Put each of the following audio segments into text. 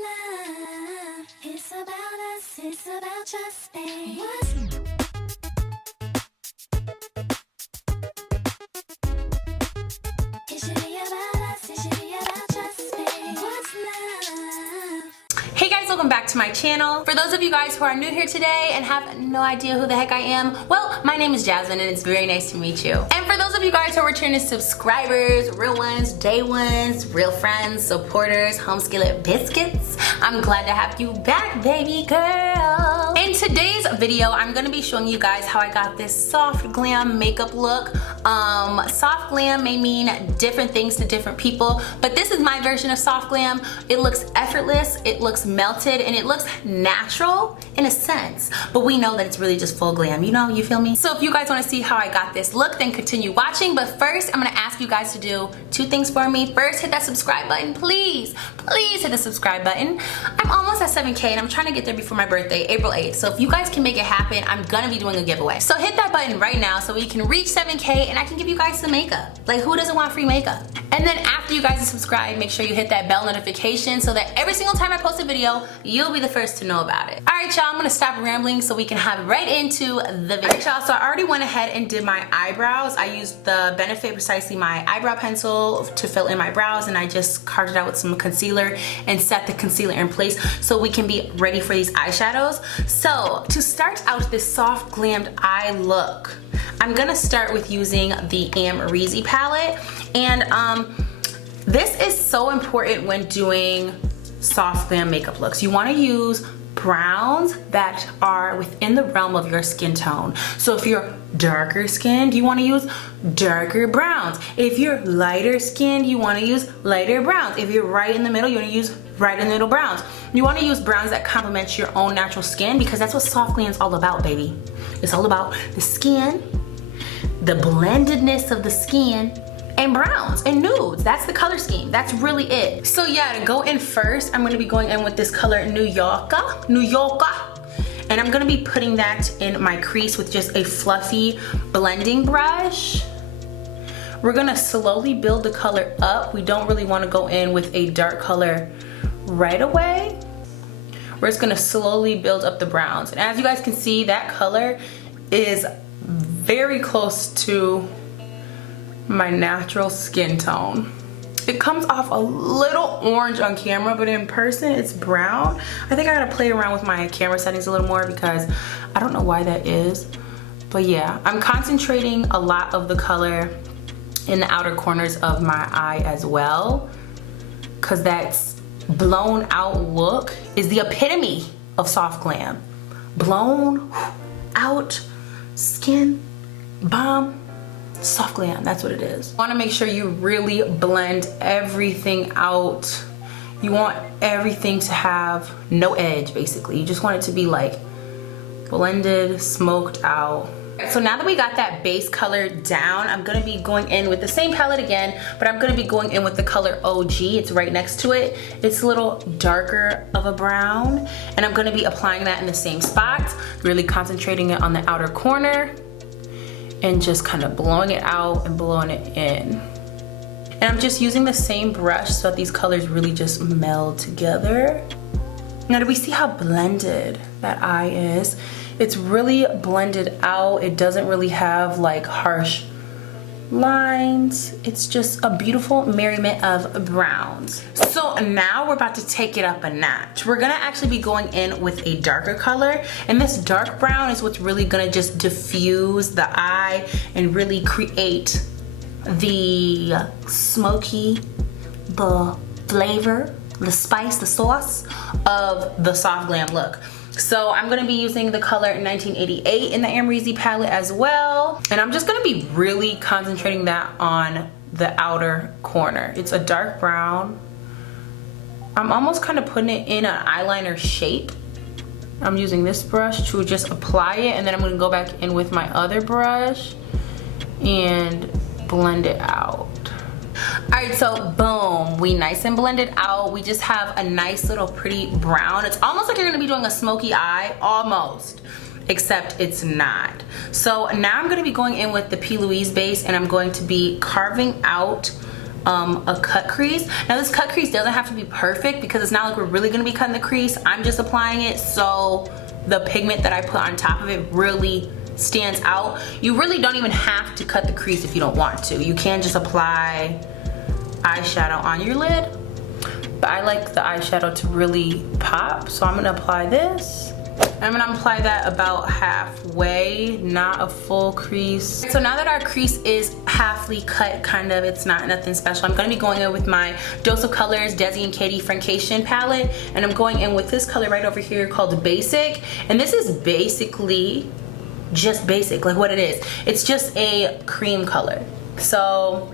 love? It's about us, it's about trust, babe. It should be about us, it should be about trust, babe. What's love? Hey guys, welcome back to my channel. For those of you guys who are new here today and have no idea who the heck I am, well, my name is Jasmine and it's very nice to meet you. And for those of you guys who are returning subscribers, real ones, day ones, real friends, supporters, home skillet biscuits, I'm glad to have you back, baby girl. In today's video, I'm gonna be showing you guys how I got this soft glam makeup look. Soft glam may mean different things to different people, but this is my version of soft glam. It looks effortless, it looks melted, and it looks natural in a sense, but we know that it's really just full glam, you know, you feel me? So if you guys want to see how I got this look, then continue watching. But first, I'm gonna ask you guys to do two things for me. First, hit that subscribe button, please hit the subscribe button. I'm almost at 7K and I'm trying to get there before my birthday, April 8th. So if you guys can make it happen, I'm gonna be doing a giveaway. So hit that button right now so we can reach 7K and I can give you guys some makeup. Like, who doesn't want free makeup? And then after you guys are subscribed, make sure you hit that bell notification so that every single time I post a video, you'll be the first to know about it. All right, y'all, I'm gonna stop rambling so we can hop right into the video. All right, y'all, so I already went ahead and did my eyebrows. I used the Benefit Precisely My eyebrow pencil to fill in my brows, and I just carved it out with some concealer and set the concealer in place so we can be ready for these eyeshadows. So to start out this soft glammed eye look, I'm gonna start with using the iMovie palette, and this is so important when doing soft glam makeup looks. You want to use browns that are within the realm of your skin tone. So if you're darker skinned, you want to use darker browns. If you're lighter skinned, you want to use lighter browns. If you're right in the middle, you want to use right in the middle browns. You want to use browns that complement your own natural skin, because that's what soft glam is all about, baby. It's all about the skin, the blendedness of the skin, and browns and nudes. That's the color scheme. That's really it. So yeah, to go in first, I'm gonna be going in with this color New Yorker. And I'm gonna be putting that in my crease with just a fluffy blending brush. We're gonna slowly build the color up. We don't really wanna go in with a dark color right away. We're just gonna slowly build up the browns. And as you guys can see, that color is very close to my natural skin tone. It comes off a little orange on camera, but in person it's brown. I think I gotta play around with my camera settings a little more because I don't know why that is. But yeah, I'm concentrating a lot of the color in the outer corners of my eye as well, because that's blown out look is the epitome of soft glam. Blown out skin bomb. Soft glam, that's what it is. You want to make sure you really blend everything out. You want everything to have no edge, basically. You just want it to be like blended, smoked out. So now that we got that base color down, I'm gonna be going in with the same palette again, but I'm gonna be going in with the color OG. It's right next to it. It's a little darker of a brown, and I'm gonna be applying that in the same spot, really concentrating it on the outer corner, and just kind of blowing it out and blowing it in. And I'm just using the same brush so that these colors really just meld together. Now, do we see how blended that eye is? It's really blended out. It doesn't really have like harsh lines. It's just a beautiful merriment of browns. So now we're about to take it up a notch. We're gonna actually be going in with a darker color, and this dark brown is what's really gonna just diffuse the eye and really create the smoky, the flavor, the spice, the sauce of the soft glam look. So I'm gonna be using the color 1988 in the iMovie palette as well. And I'm just gonna be really concentrating that on the outer corner. It's a dark brown. I'm almost kind of putting it in an eyeliner shape. I'm using this brush to just apply it, and then I'm gonna go back in with my other brush and blend it out. Alright, so boom, we nice and blended out. We just have a nice little pretty brown. It's almost like you're gonna be doing a smoky eye, almost, except it's not. So now I'm gonna be going in with the P. Louise base, and I'm going to be carving out a cut crease. Now this cut crease doesn't have to be perfect because it's not like we're really gonna be cutting the crease. I'm just applying it so the pigment that I put on top of it really stands out. You really don't even have to cut the crease if you don't want to. You can just apply eyeshadow on your lid, but I like the eyeshadow to really pop, so I'm gonna apply this. I'm gonna apply that about halfway, not a full crease. So now that our crease is halfly cut, kind of, it's not nothing special, I'm gonna be going in with my Dose of Colors Desi and Katie Friendcation palette, and I'm going in with this color right over here called Basic. And this is basically just basic, like what it is. It's just a cream color. So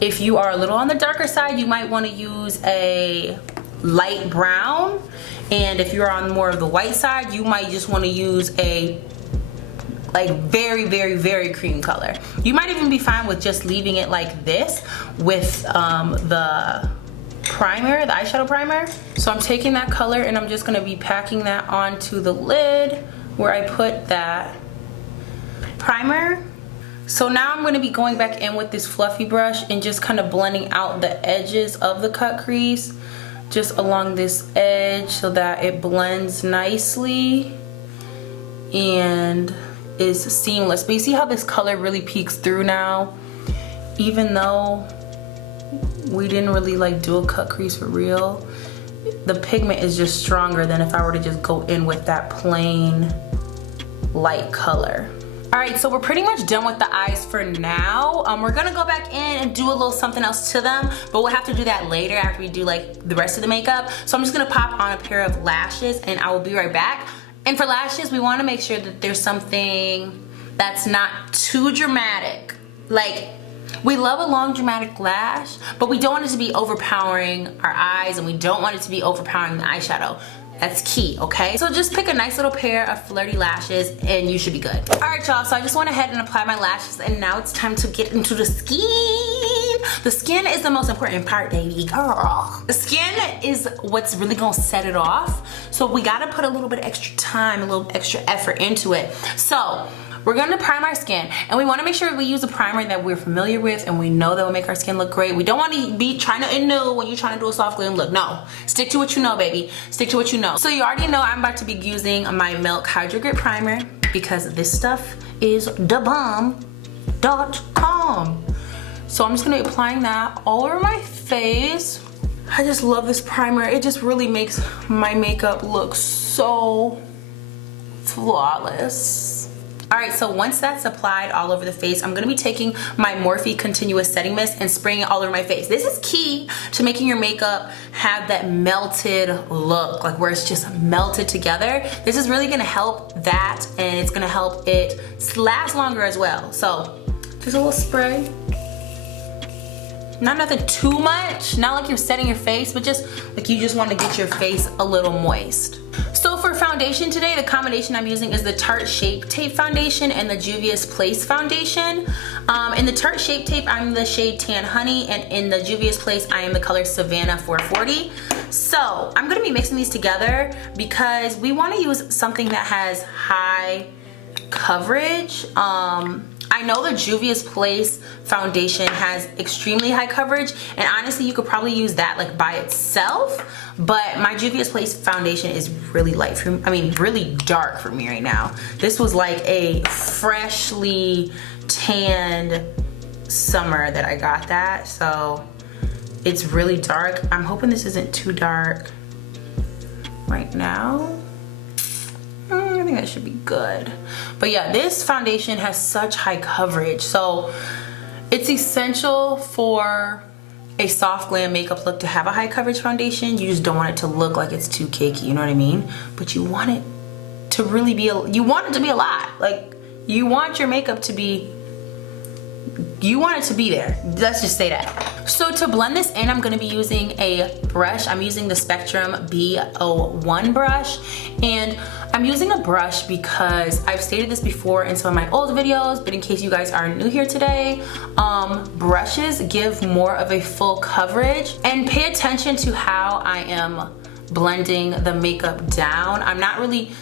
if you are a little on the darker side, you might want to use a light brown, and if you're on more of the white side, you might just want to use a like very cream color. You might even be fine with just leaving it like this with the primer, the eyeshadow primer. So I'm taking that color and I'm just going to be packing that onto the lid where I put that primer. So now I'm going to be going back in with this fluffy brush and just kind of blending out the edges of the cut crease just along this edge so that it blends nicely and is seamless. But you see how this color really peeks through now, even though we didn't really like do a cut crease for real. The pigment is just stronger than if I were to just go in with that plain light color. Alright, so we're pretty much done with the eyes for now. We're gonna go back in and do a little something else to them, but we'll have to do that later after we do like the rest of the makeup. So I'm just gonna pop on a pair of lashes and I will be right back. And for lashes, we wanna make sure that there's something that's not too dramatic. Like, we love a long dramatic lash, but we don't want it to be overpowering our eyes and we don't want it to be overpowering the eyeshadow. That's key, okay? So just pick a nice little pair of flirty lashes and you should be good. All right, y'all, so I just went ahead and applied my lashes and now it's time to get into the skin. The skin is the most important part, baby girl. The skin is what's really gonna set it off. So we gotta put a little bit of extra time, a little extra effort into it. So we're gonna prime our skin and we wanna make sure we use a primer that we're familiar with and we know that will make our skin look great. We don't wanna be trying to new when you're trying to do a soft glam look. No, stick to what you know, baby. Stick to what you know. So you already know I'm about to be using my Milk Hydro Grip Primer because this stuff is thebomb.com. So I'm just gonna be applying that all over my face. I just love this primer. It just really makes my makeup look so flawless. Alright, so once that's applied all over the face, I'm going to be taking my Morphe Continuous Setting Mist and spraying it all over my face. This is key to making your makeup have that melted look, like where it's just melted together. This is really going to help that, and it's going to help it last longer as well. So, just a little spray. Not nothing too much, not like you're setting your face, but just like you just want to get your face a little moist. So for foundation today, the combination I'm using is the Tarte Shape Tape Foundation and the Juvia's Place Foundation. In the Tarte Shape Tape, I'm the shade Tan Honey, and in the Juvia's Place, I am the color Savannah 440. So I'm going to be mixing these together because we want to use something that has high coverage. I know the Juvia's Place foundation has extremely high coverage, and honestly you could probably use that like by itself, but my Juvia's Place foundation is really light for me, really dark for me right now. This was like a freshly tanned summer that I got that, so it's really dark. I'm hoping this isn't too dark right now. I think that should be good. But yeah, this foundation has such high coverage, so it's essential for a soft glam makeup look to have a high coverage foundation. You just don't want it to look like it's too cakey, you know what I mean? But you want it to really be, you want it to be a lot. Like, you want your makeup to be, you want it to be there. Let's just say that. So to blend this in, I'm gonna be using a brush. I'm using the Spectrum B01 brush, and I'm using a brush because I've stated this before in some of my old videos, but in case you guys are new here today, brushes give more of a full coverage, and pay attention to how I am blending the makeup down. I'm not really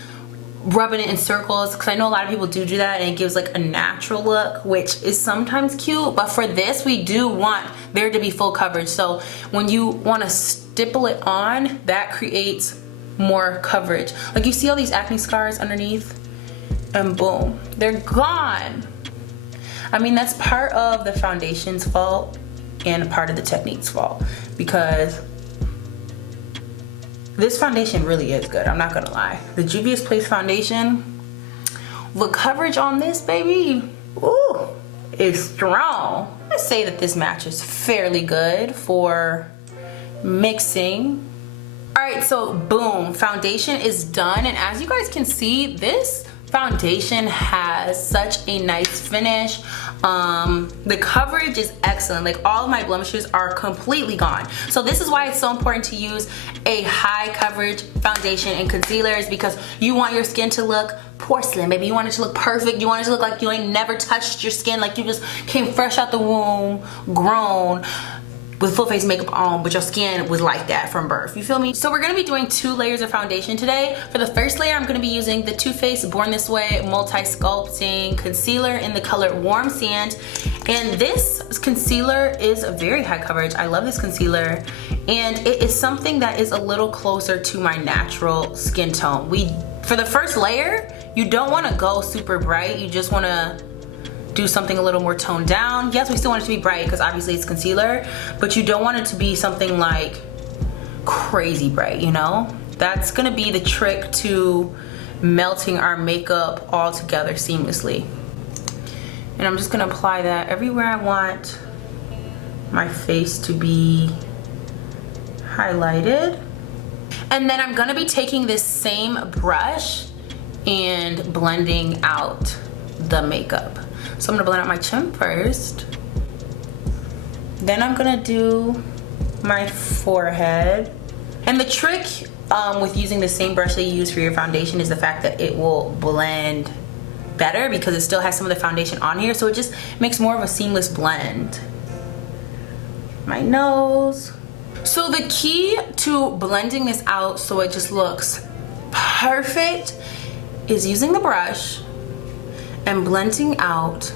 rubbing it in circles, because I know a lot of people do that and it gives like a natural look, which is sometimes cute, but for this we do want there to be full coverage. So when you want to stipple it on, that creates more coverage. Like you see all these acne scars underneath, and boom, they're gone. I mean, that's part of the foundation's fault and part of the technique's fault, because this foundation really is good, I'm not gonna lie. The Juvia's Place foundation, the coverage on this baby, ooh, is strong. I say that this matches fairly good for mixing. All right, so boom, foundation is done, and as you guys can see, this foundation has such a nice finish. The coverage is excellent. Like all of my blemishes are completely gone. So this is why it's so important to use a high coverage foundation and concealers, because you want your skin to look porcelain, baby. You want it to look perfect. You want it to look like you ain't never touched your skin, like you just came fresh out the womb, grown, with full face makeup on, but your skin was like that from birth. You feel me? So we're gonna be doing 2 layers of foundation today. For the first layer, I'm gonna be using the Too Faced Born This Way Multi-Sculpting Concealer in the color Warm Sand. And this concealer is very high coverage. I love this concealer. And it is something that is a little closer to my natural skin tone. For the first layer, you don't wanna go super bright. You just wanna do something a little more toned down. Yes, we still want it to be bright because obviously it's concealer, but you don't want it to be something like crazy bright, you know? That's gonna be the trick to melting our makeup all together seamlessly. And I'm just gonna apply that everywhere I want my face to be highlighted. And then I'm gonna be taking this same brush and blending out the makeup. So I'm gonna blend out my chin first. Then I'm gonna do my forehead. And the trick with using the same brush that you use for your foundation is the fact that it will blend better because it still has some of the foundation on here, so it just makes more of a seamless blend. My nose. So the key to blending this out so it just looks perfect is using the brush and blending out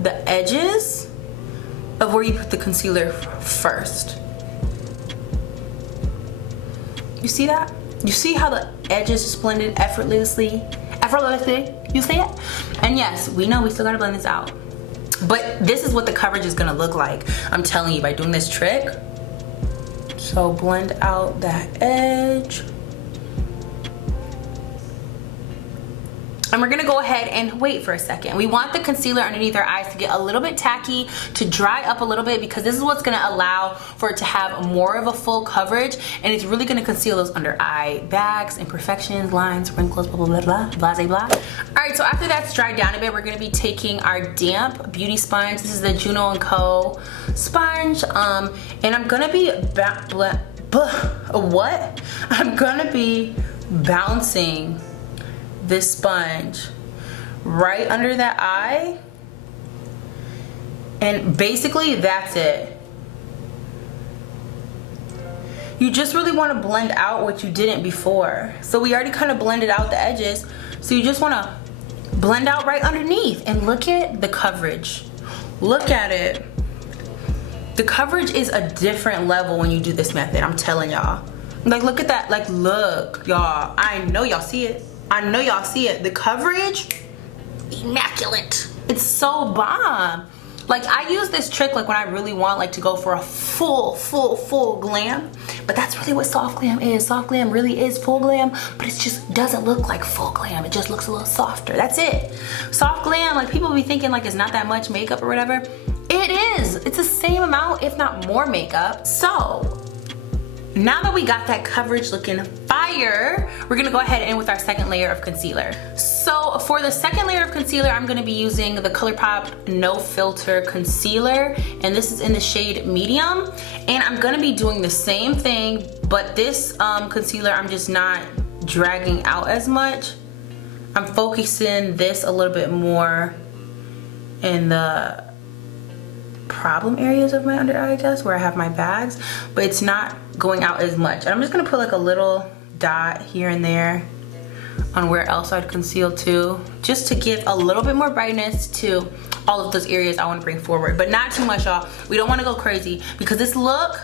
the edges of where you put the concealer first. You see that? You see how the edges just blended effortlessly? You see it? And yes, we know we still gotta blend this out. But this is what the coverage is gonna look like, I'm telling you, by doing this trick. So blend out that edge. And we're gonna go ahead and wait for a second. We want the concealer underneath our eyes to get a little bit tacky, to dry up a little bit, because this is what's gonna allow for it to have more of a full coverage, and it's really gonna conceal those under eye bags, imperfections, lines, wrinkles, blah, blah, blah, blah, blah, blah. All right, so after that's dried down a bit, we're gonna be taking our damp beauty sponge. This is the Juno & Co. sponge, and I'm gonna be I'm gonna be bouncing this sponge right under that eye, and basically that's it. You just really want to blend out what you didn't before. So we already kind of blended out the edges, so you just want to blend out right underneath, and look at the coverage. Look at it. The coverage is a different level when you do this method, I'm telling y'all. Like, look at that. Like, look, y'all. I know y'all see it. I know y'all see it. The coverage, immaculate. It's so bomb. Like, I use this trick like when I really want like to go for a full glam, but that's really what soft glam is. Soft glam really is full glam, but it just doesn't look like full glam. It just looks a little softer. That's it. Soft glam, like people be thinking like it's not that much makeup or whatever. It is. It's the same amount, if not more makeup. So now that we got that coverage looking fire, we're gonna go ahead in with our second layer of concealer. So for the second layer of concealer, I'm gonna be using the ColourPop No Filter Concealer, and this is in the shade Medium. And I'm gonna be doing the same thing, but this concealer, I'm just not dragging out as much. I'm focusing this a little bit more in the problem areas of my under eye, I guess, where I have my bags, but it's not going out as much. And I'm just gonna put like a little dot here and there on where else I'd conceal too, just to give a little bit more brightness to all of those areas I want to bring forward, but not too much, y'all. We don't want to go crazy because this look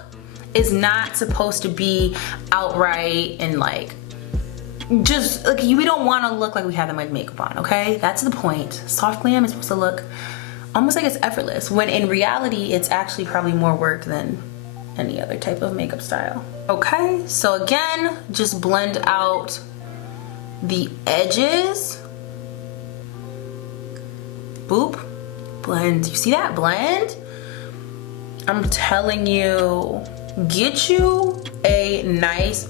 is not supposed to be outright and like just like, we don't want to look like we have that much makeup on, okay? That's the point. Soft glam is supposed to look almost like it's effortless, when in reality it's actually probably more work than any other type of makeup style. Okay, so again, just blend out the edges. Boop, blend. You see that blend? I'm telling you, get you a nice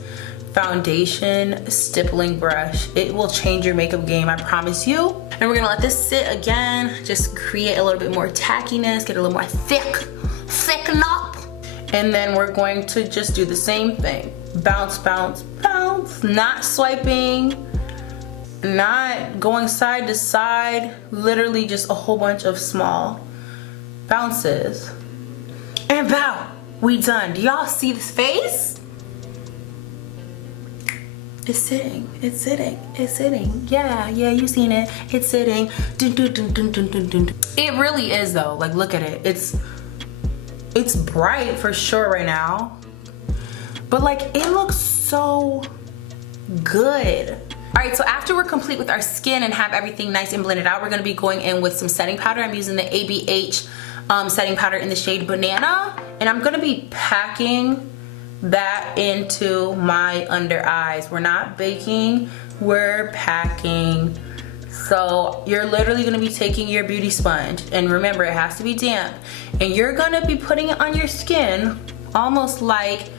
foundation stippling brush. It will change your makeup game, I promise you. And we're gonna let this sit again, just create a little bit more tackiness, get a little more thicken up. And then we're going to just do the same thing. Bounce, bounce, bounce. Not swiping, not going side to side, literally just a whole bunch of small bounces. And bow, we done. Do y'all see this face? It's sitting, it's sitting, it's sitting. Yeah, you seen it. It's sitting. Dun, dun, dun, dun, dun, dun, dun. It really is though. Like, look at it. It's bright for sure right now, but like it looks so good. All right, so after we're complete with our skin and have everything nice and blended out, we're gonna be going in with some setting powder. I'm using the ABH setting powder in the shade Banana, and I'm gonna be packing that into my under eyes. We're not baking, we're packing. So you're literally gonna be taking your beauty sponge, and remember, it has to be damp, and you're gonna be putting it on your skin almost like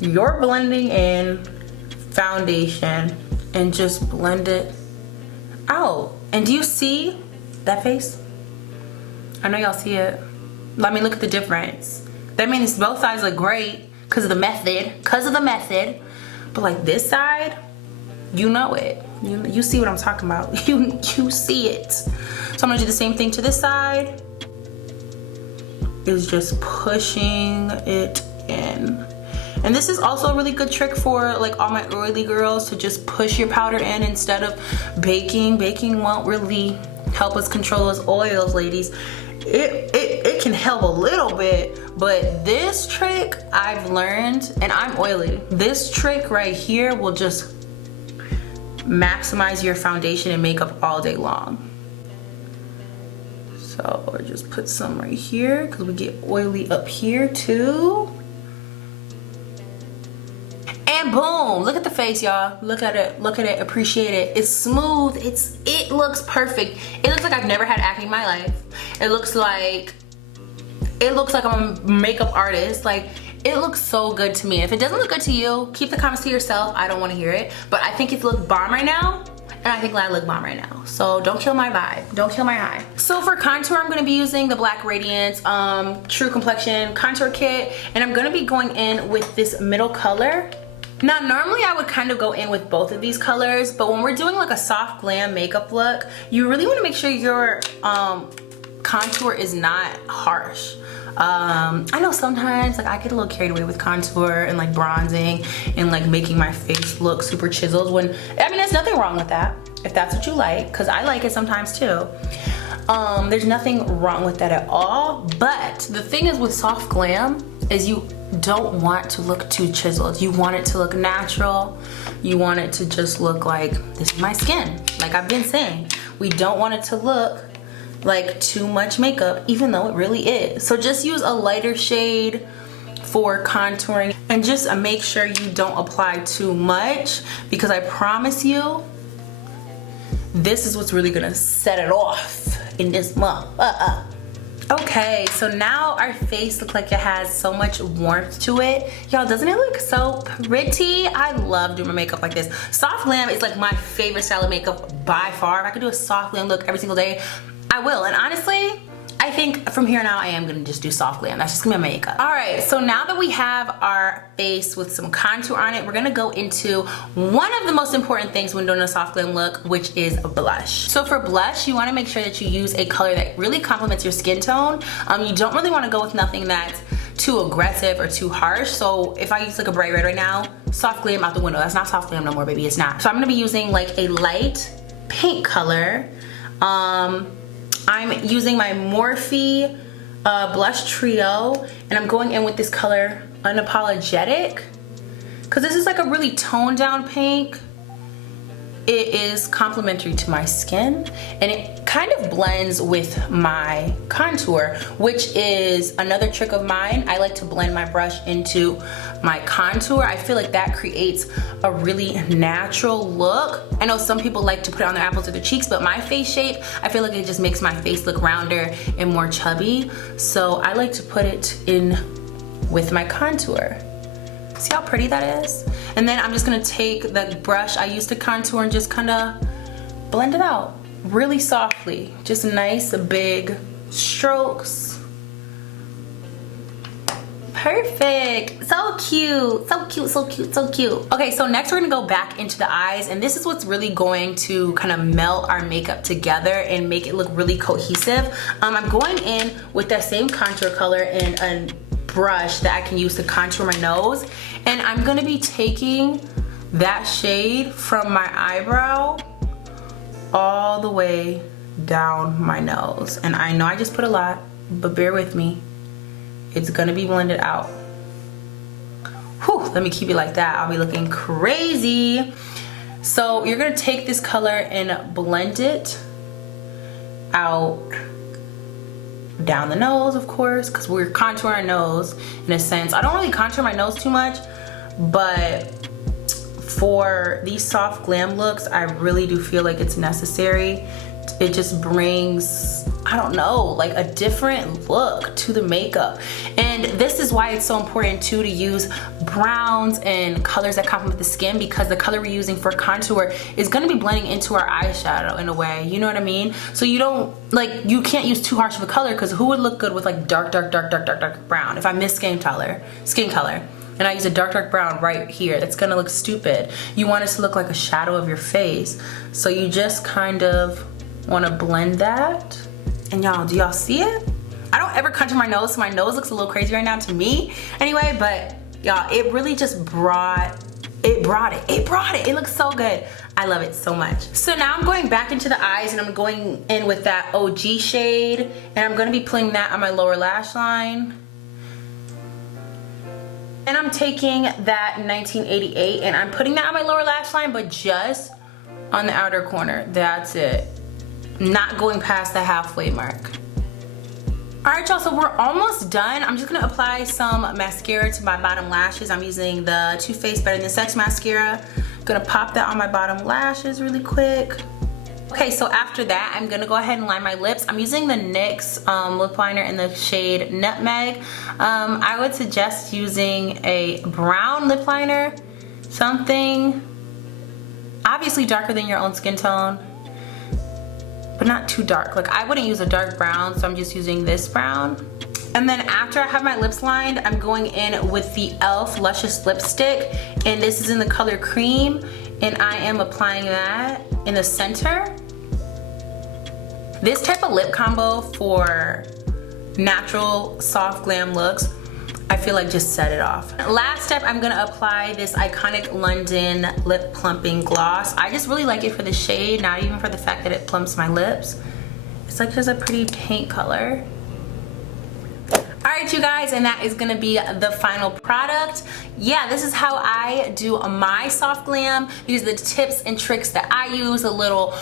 you're blending in foundation, and just blend it out. And do you see that face? I know y'all see it. Let me look at the difference. That means both sides look great because of the method, but like this side, you know it. You see what I'm talking about. You see it. So I'm gonna do the same thing to this side. Is just pushing it in. And this is also a really good trick for like all my oily girls, to just push your powder in instead of baking. Baking won't really help us control those oils, ladies. It can help a little bit, but this trick I've learned, and I'm oily, this trick right here will just maximize your foundation and makeup all day long. So I just put some right here because we get oily up here too. And boom, look at the face, y'all. Look at it, appreciate it. It's smooth, it looks perfect. It looks like I've never had acne in my life. It looks like I'm a makeup artist. Like, it looks so good to me. If it doesn't look good to you, keep the comments to yourself. I don't want to hear it. But I think it's look bomb right now, and I think I look bomb right now. So don't kill my vibe, don't kill my high. So for contour, I'm gonna be using the Black Radiance True Complexion Contour Kit, and I'm gonna be going in with this middle color. Now, normally I would kind of go in with both of these colors, but when we're doing like a soft glam makeup look, you really want to make sure your contour is not harsh. I know sometimes like I get a little carried away with contour and like bronzing and like making my face look super chiseled, when I mean there's nothing wrong with that if that's what you like, because I like it sometimes too. There's nothing wrong with that at all, but the thing is with soft glam is you don't want to look too chiseled. You want it to look natural. You want it to just look like this is my skin. Like I've been saying, we don't want it to look like too much makeup, even though it really is. So just use a lighter shade for contouring, and just make sure you don't apply too much, because I promise you, this is what's really gonna set it off in this month. Okay, so now our face looks like it has so much warmth to it. Y'all, doesn't it look so pretty? I love doing my makeup like this. Soft glam is like my favorite style of makeup by far. If I could do a soft glam look every single day, I will. And honestly, I think from here on out I am gonna just do soft glam. That's just gonna be my makeup. All right, so now that we have our face with some contour on it, we're gonna go into one of the most important things when doing a soft glam look, which is a blush. So for blush, you wanna make sure that you use a color that really complements your skin tone. You don't really wanna go with nothing that's too aggressive or too harsh. So if I use like a bright red right now, soft glam out the window. That's not soft glam no more, baby, it's not. So I'm gonna be using like a light pink color. I'm using my Morphe blush trio, and I'm going in with this color Unapologetic, because this is like a really toned down pink. It is complementary to my skin, and it kind of blends with my contour, which is another trick of mine. I like to blend my brush into my contour. I feel like that creates a really natural look. I know some people like to put it on their apples or their cheeks, but my face shape, I feel like it just makes my face look rounder and more chubby. So I like to put it in with my contour. See how pretty that is? And then I'm just gonna take the brush I used to contour and just kinda blend it out really softly. Just nice big strokes. Perfect, so cute, so cute, so cute, so cute. Okay, so next we're gonna go back into the eyes, and this is what's really going to kind of melt our makeup together and make it look really cohesive. I'm going in with that same contour color and a brush that I can use to contour my nose, and I'm gonna be taking that shade from my eyebrow all the way down my nose. And I know I just put a lot, but bear with me, it's gonna be blended out. Whew, let me keep it like that, I'll be looking crazy. So you're gonna take this color and blend it out down the nose, of course, because we're contouring our nose in a sense. I don't really contour my nose too much, but for these soft glam looks, I really do feel like it's necessary. It just brings, I don't know, like a different look to the makeup. And this is why it's so important too to use browns and colors that complement the skin, because the color we're using for contour is gonna be blending into our eyeshadow in a way, you know what I mean? So you don't, like, you can't use too harsh of a color, because who would look good with like dark brown? If I miss skin color, and I use a dark brown right here, that's gonna look stupid. You want it to look like a shadow of your face. So you just kind of wanna blend that. And y'all, do y'all see it? I don't ever contour my nose, so my nose looks a little crazy right now to me anyway, but y'all, it really just brought it. It looks so good. I love it so much. So now I'm going back into the eyes, and I'm going in with that OG shade, and I'm gonna be putting that on my lower lash line. And I'm taking that 1988 and I'm putting that on my lower lash line, but just on the outer corner. That's it. Not going past the halfway mark. Alright y'all, so we're almost done. I'm just gonna apply some mascara to my bottom lashes. I'm using the Too Faced Better Than Sex mascara. Gonna pop that on my bottom lashes really quick. Okay, so after that, I'm gonna go ahead and line my lips. I'm using the NYX lip liner in the shade Nutmeg. I would suggest using a brown lip liner, something obviously darker than your own skin tone, but not too dark. Like, I wouldn't use a dark brown, so I'm just using this brown. And then after I have my lips lined, I'm going in with the e.l.f. Luscious Lipstick, and this is in the color Cream, and I am applying that in the center. This type of lip combo for natural soft glam looks, I feel like just set it off. Last step, I'm gonna apply this iconic London lip plumping gloss. I just really like it for the shade, not even for the fact that it plumps my lips. It's like just a pretty paint color. Alright you guys, and that is gonna be the final product. Yeah, this is how I do my soft glam. These are the tips and tricks that I use, the little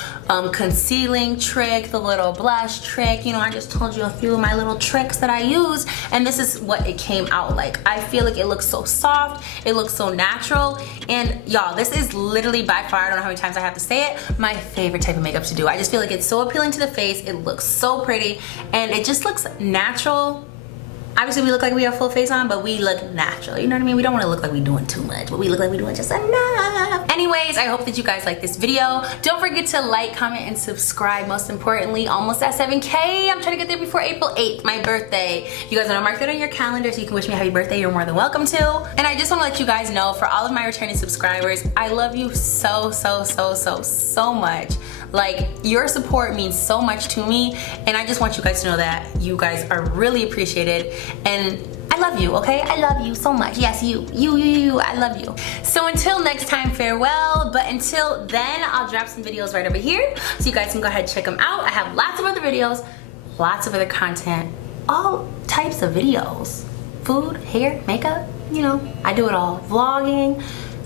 concealing trick, the little blush trick. You know, I just told you a few of my little tricks that I use, and this is what it came out like. I feel like it looks so soft, it looks so natural, and y'all, this is literally by far, I don't know how many times I have to say it, my favorite type of makeup to do. I just feel like it's so appealing to the face, it looks so pretty, and it just looks natural. Obviously we look like we have full face on, but we look natural, you know what I mean? We don't want to look like we're doing too much, but we look like we're doing just enough. Anyways, I hope that you guys like this video. Don't forget to like, comment, and subscribe. Most importantly, almost at 7K. I'm trying to get there before April 8th, my birthday. You guys want to mark that on your calendar so you can wish me a happy birthday. You're more than welcome to. And I just want to let you guys know, for all of my returning subscribers, I love you so much. Like, your support means so much to me, and I just want you guys to know that you guys are really appreciated, and I I love you, okay? I love you so much. Yes, you, I love you. So until next time, farewell. But until then, I'll drop some videos right over here so you guys can go ahead and check them out. I have lots of other videos, lots of other content, all types of videos. Food, hair, makeup, you know, I do it all. Vlogging,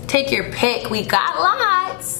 take your pick. We got live.